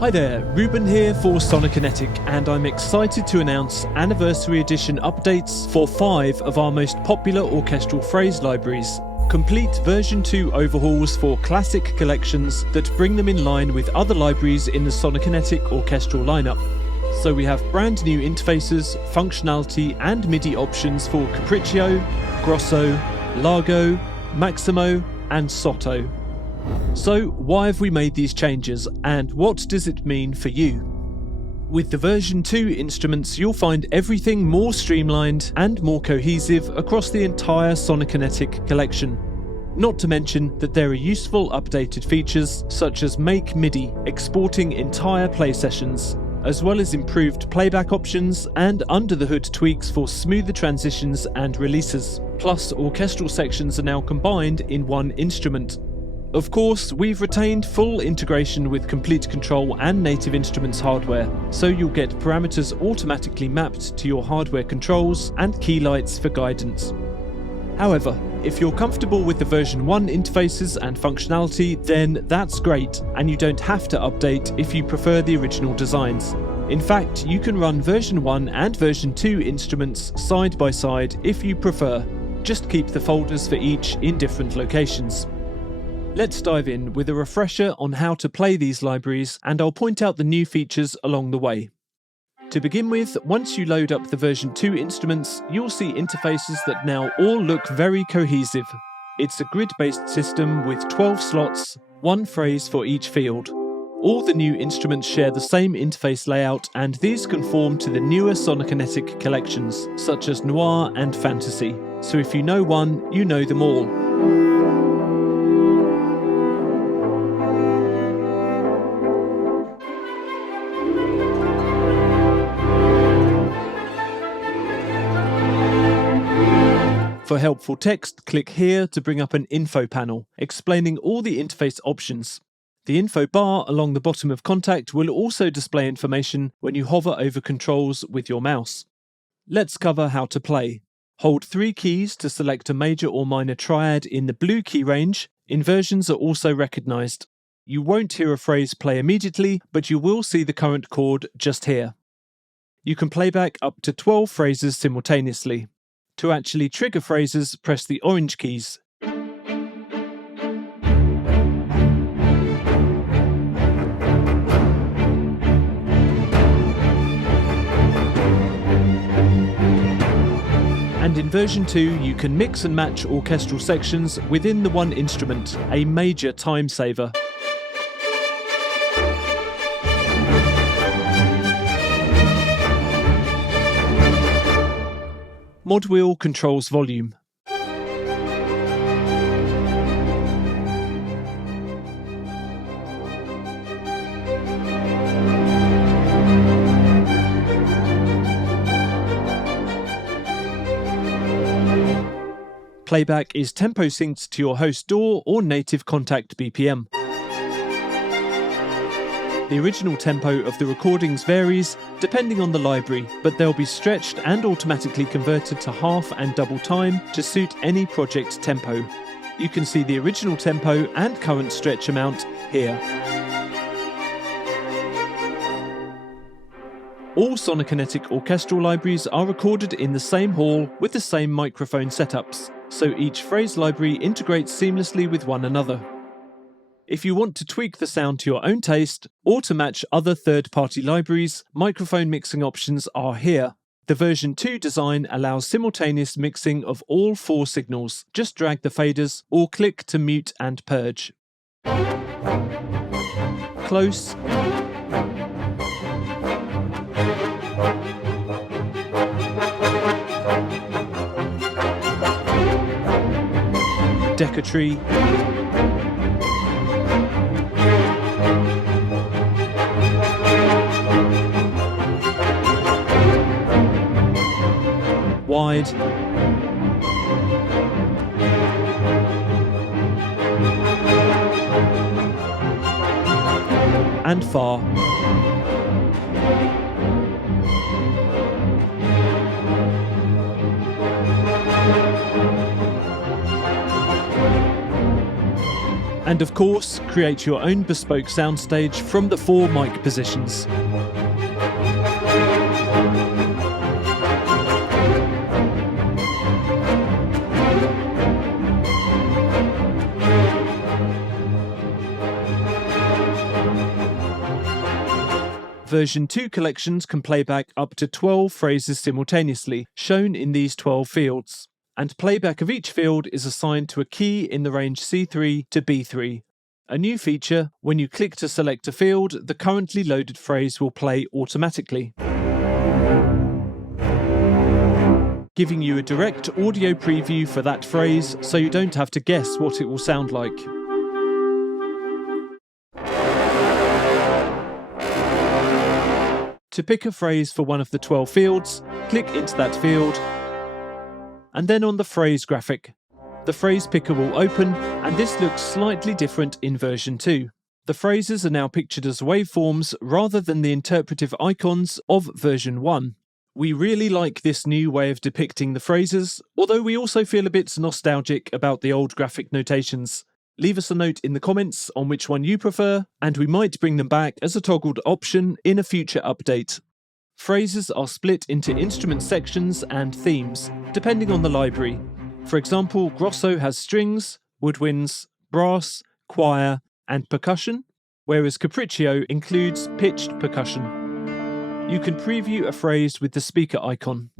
Hi there, Ruben here for Sonokinetic, and I'm excited to announce Anniversary Edition updates for 5 of our most popular orchestral phrase libraries. Complete version 2 overhauls for classic collections that bring them in line with other libraries in the Sonokinetic orchestral lineup. So we have brand new interfaces, functionality and MIDI options for Capriccio, Grosso, Largo, Maximo and Sotto. So why have we made these changes, and what does it mean for you? With the version 2 instruments, you'll find everything more streamlined and more cohesive across the entire Sonokinetic collection. Not to mention that there are useful updated features such as Make MIDI, exporting entire play sessions, as well as improved playback options and under-the-hood tweaks for smoother transitions and releases. Plus, orchestral sections are now combined in one instrument. Of course, we've retained full integration with Complete Control and Native Instruments hardware, so you'll get parameters automatically mapped to your hardware controls and key lights for guidance. However, if you're comfortable with the version 1 interfaces and functionality, then that's great, and you don't have to update if you prefer the original designs. In fact, you can run version 1 and version 2 instruments side by side if you prefer. Just keep the folders for each in different locations. Let's dive in with a refresher on how to play these libraries, and I'll point out the new features along the way. To begin with, once you load up the version 2 instruments, you'll see interfaces that now all look very cohesive. It's a grid-based system with 12 slots, one phrase for each field. All the new instruments share the same interface layout, and these conform to the newer Sonokinetic collections, such as Noir and Fantasy. So if you know one, you know them all. For helpful text, click here to bring up an info panel, explaining all the interface options. The info bar along the bottom of Contact will also display information when you hover over controls with your mouse. Let's cover how to play. Hold 3 keys to select a major or minor triad in the blue key range. Inversions are also recognised. You won't hear a phrase play immediately, but you will see the current chord just here. You can play back up to 12 phrases simultaneously. To actually trigger phrases, press the orange keys. And in version 2, you can mix and match orchestral sections within the one instrument, a major time saver. Mod wheel controls volume. Playback is tempo synced to your host DAW or native Contact BPM. The original tempo of the recordings varies depending on the library, but they'll be stretched and automatically converted to half and double time to suit any project tempo. You can see the original tempo and current stretch amount here. All Sonokinetic orchestral libraries are recorded in the same hall with the same microphone setups, so each phrase library integrates seamlessly with one another. If you want to tweak the sound to your own taste, or to match other third-party libraries, microphone mixing options are here. The version 2 design allows simultaneous mixing of all 4 signals. Just drag the faders, or click to mute and purge. Close. Decatry. Wide. And far. And of course, create your own bespoke soundstage from the 4 mic positions. Version 2 collections can play back up to 12 phrases simultaneously, shown in these 12 fields, and playback of each field is assigned to a key in the range C3 to B3. A new feature: when you click to select a field, the currently loaded phrase will play automatically, giving you a direct audio preview for that phrase so you don't have to guess what it will sound like. To pick a phrase for one of the 12 fields, click into that field, and then on the phrase graphic. The phrase picker will open, and this looks slightly different in version 2. The phrases are now pictured as waveforms rather than the interpretive icons of version 1. We really like this new way of depicting the phrases, although we also feel a bit nostalgic about the old graphic notations. Leave us a note in the comments on which one you prefer, and we might bring them back as a toggled option in a future update. Phrases are split into instrument sections and themes, depending on the library. For example, Grosso has strings, woodwinds, brass, choir, and percussion, whereas Capriccio includes pitched percussion. You can preview a phrase with the speaker icon.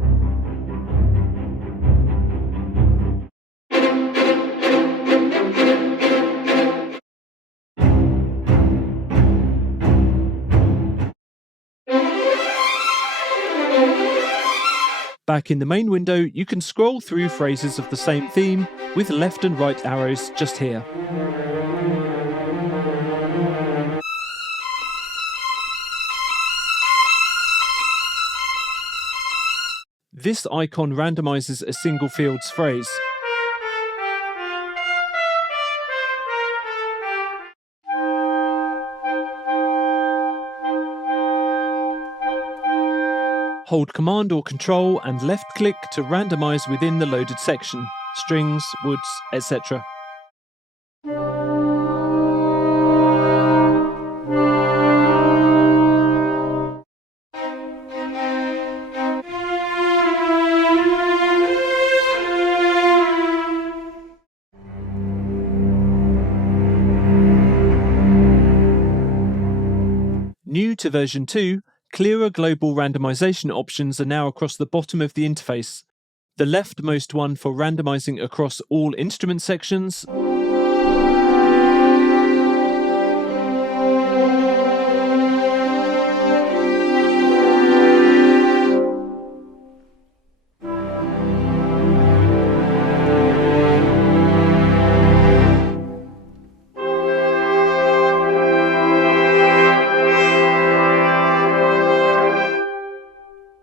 Back in the main window, you can scroll through phrases of the same theme with left and right arrows just here. This icon randomizes a single field's phrase. Hold Command or Control and left click to randomize within the loaded section, strings, woods, etc. New to version 2, clearer global randomization options are now across the bottom of the interface. The leftmost one for randomizing across all instrument sections,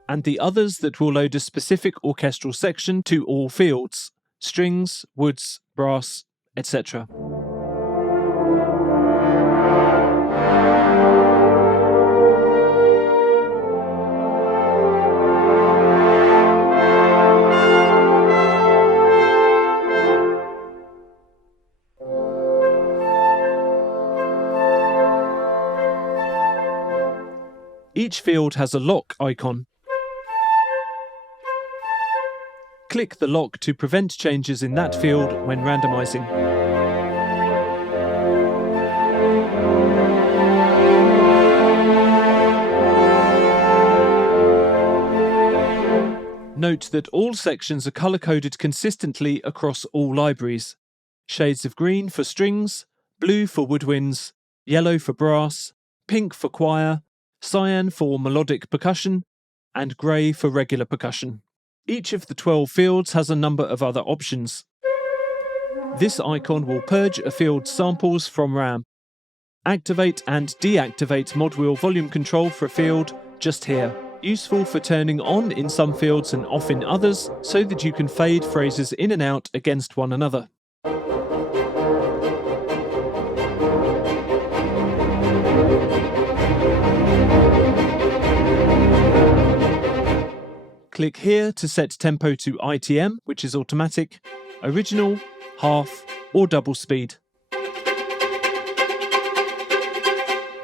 and the others that will load a specific orchestral section to all fields, strings, woods, brass, etc. Each field has a lock icon. Click the lock to prevent changes in that field when randomizing. Note that all sections are color-coded consistently across all libraries. Shades of green for strings, blue for woodwinds, yellow for brass, pink for choir, cyan for melodic percussion, and grey for regular percussion. Each of the 12 fields has a number of other options. This icon will purge a field's samples from RAM. Activate and deactivate mod wheel volume control for a field just here. Useful for turning on in some fields and off in others, so that you can fade phrases in and out against one another. Click here to set tempo to ITM, which is automatic, original, half, or double speed.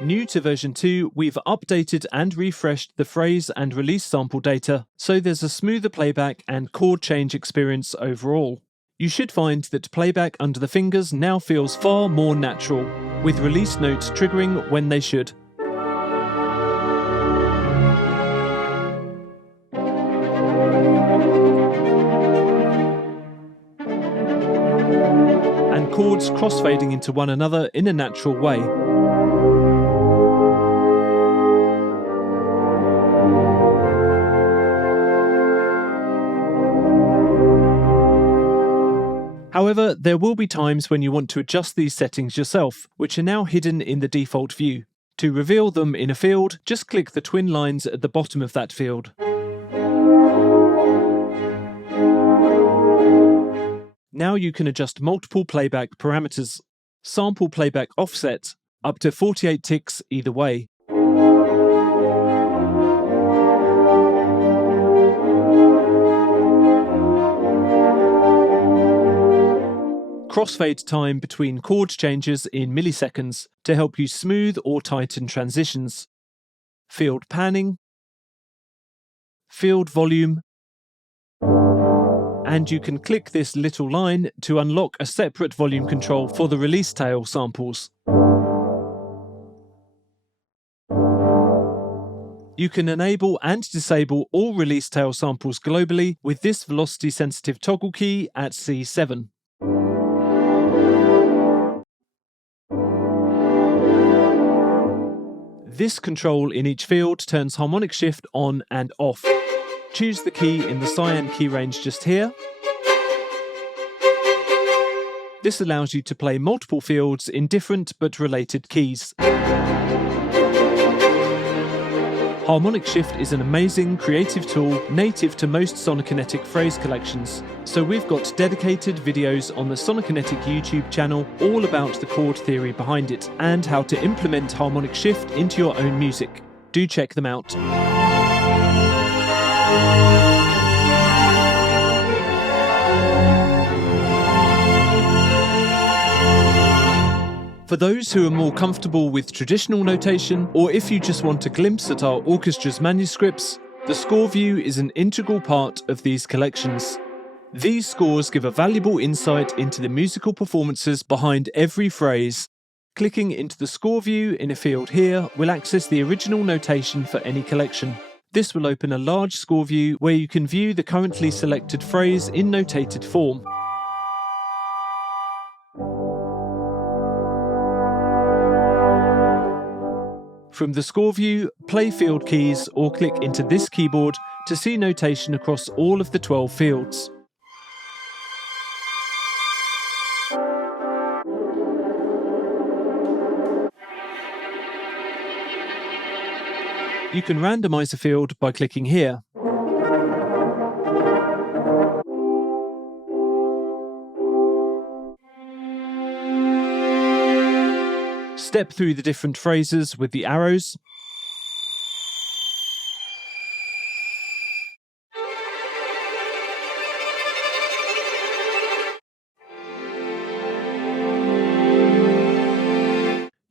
New to version 2, we've updated and refreshed the phrase and release sample data, so there's a smoother playback and chord change experience overall. You should find that playback under the fingers now feels far more natural, with release notes triggering when they should. And chords crossfading into one another in a natural way. However, there will be times when you want to adjust these settings yourself, which are now hidden in the default view. To reveal them in a field, just click the twin lines at the bottom of that field. Now you can adjust multiple playback parameters. Sample playback offset, up to 48 ticks either way. Crossfade time between chord changes in milliseconds to help you smooth or tighten transitions. Field panning, field volume, and you can click this little line to unlock a separate volume control for the release tail samples. You can enable and disable all release tail samples globally with this velocity sensitive toggle key at C7. This control in each field turns Harmonic Shift on and off. Choose the key in the cyan key range just here. This allows you to play multiple fields in different but related keys. Harmonic Shift is an amazing creative tool native to most Sonokinetic phrase collections, so we've got dedicated videos on the Sonokinetic YouTube channel all about the chord theory behind it and how to implement Harmonic Shift into your own music. Do check them out. For those who are more comfortable with traditional notation, or if you just want a glimpse at our orchestra's manuscripts, the score view is an integral part of these collections. These scores give a valuable insight into the musical performances behind every phrase. Clicking into the score view in a field here will access the original notation for any collection. This will open a large score view where you can view the currently selected phrase in notated form. From the score view, play field keys or click into this keyboard to see notation across all of the 12 fields. You can randomize a field by clicking here. Step through the different phrases with the arrows.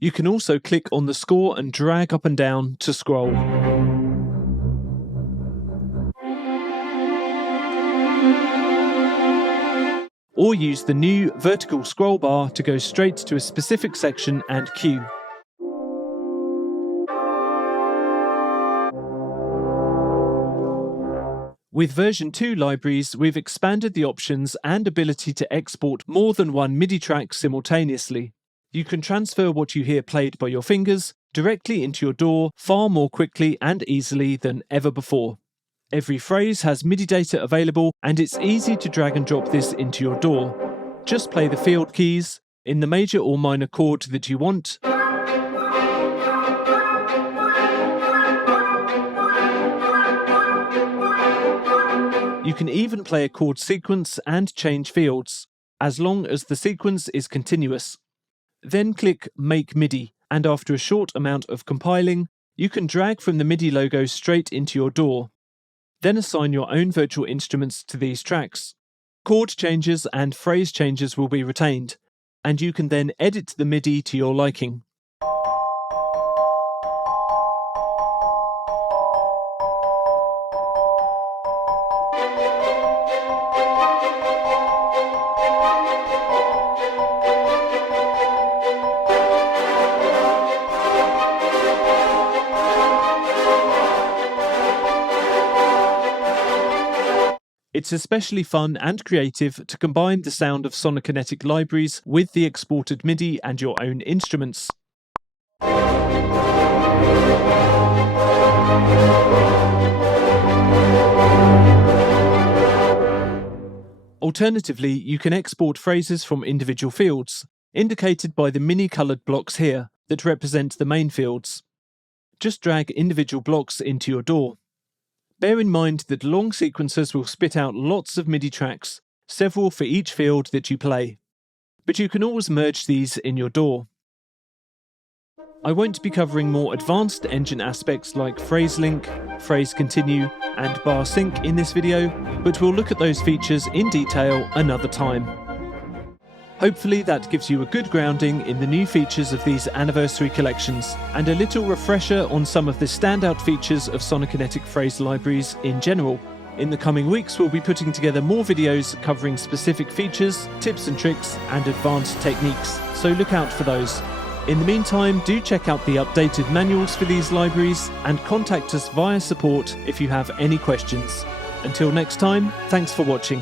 You can also click on the score and drag up and down to scroll. Or use the new vertical scroll bar to go straight to a specific section and cue. With version 2 libraries, we've expanded the options and ability to export more than one MIDI track simultaneously. You can transfer what you hear played by your fingers directly into your DAW far more quickly and easily than ever before. Every phrase has MIDI data available, and it's easy to drag and drop this into your DAW. Just play the field keys in the major or minor chord that you want. You can even play a chord sequence and change fields, as long as the sequence is continuous. Then click Make MIDI, and after a short amount of compiling, you can drag from the MIDI logo straight into your DAW. Then assign your own virtual instruments to these tracks. Chord changes and phrase changes will be retained, and you can then edit the MIDI to your liking. It's especially fun and creative to combine the sound of Sonokinetic libraries with the exported MIDI and your own instruments. Alternatively, you can export phrases from individual fields, indicated by the mini-coloured blocks here that represent the main fields. Just drag individual blocks into your DAW. Bear in mind that long sequencers will spit out lots of MIDI tracks, several for each field that you play, but you can always merge these in your DAW. I won't be covering more advanced engine aspects like phrase link, phrase continue, and bar sync in this video, but we'll look at those features in detail another time. Hopefully that gives you a good grounding in the new features of these anniversary collections, and a little refresher on some of the standout features of Sonokinetic phrase libraries in general. In the coming weeks we'll be putting together more videos covering specific features, tips and tricks, and advanced techniques, so look out for those. In the meantime, do check out the updated manuals for these libraries and contact us via support if you have any questions. Until next time, thanks for watching.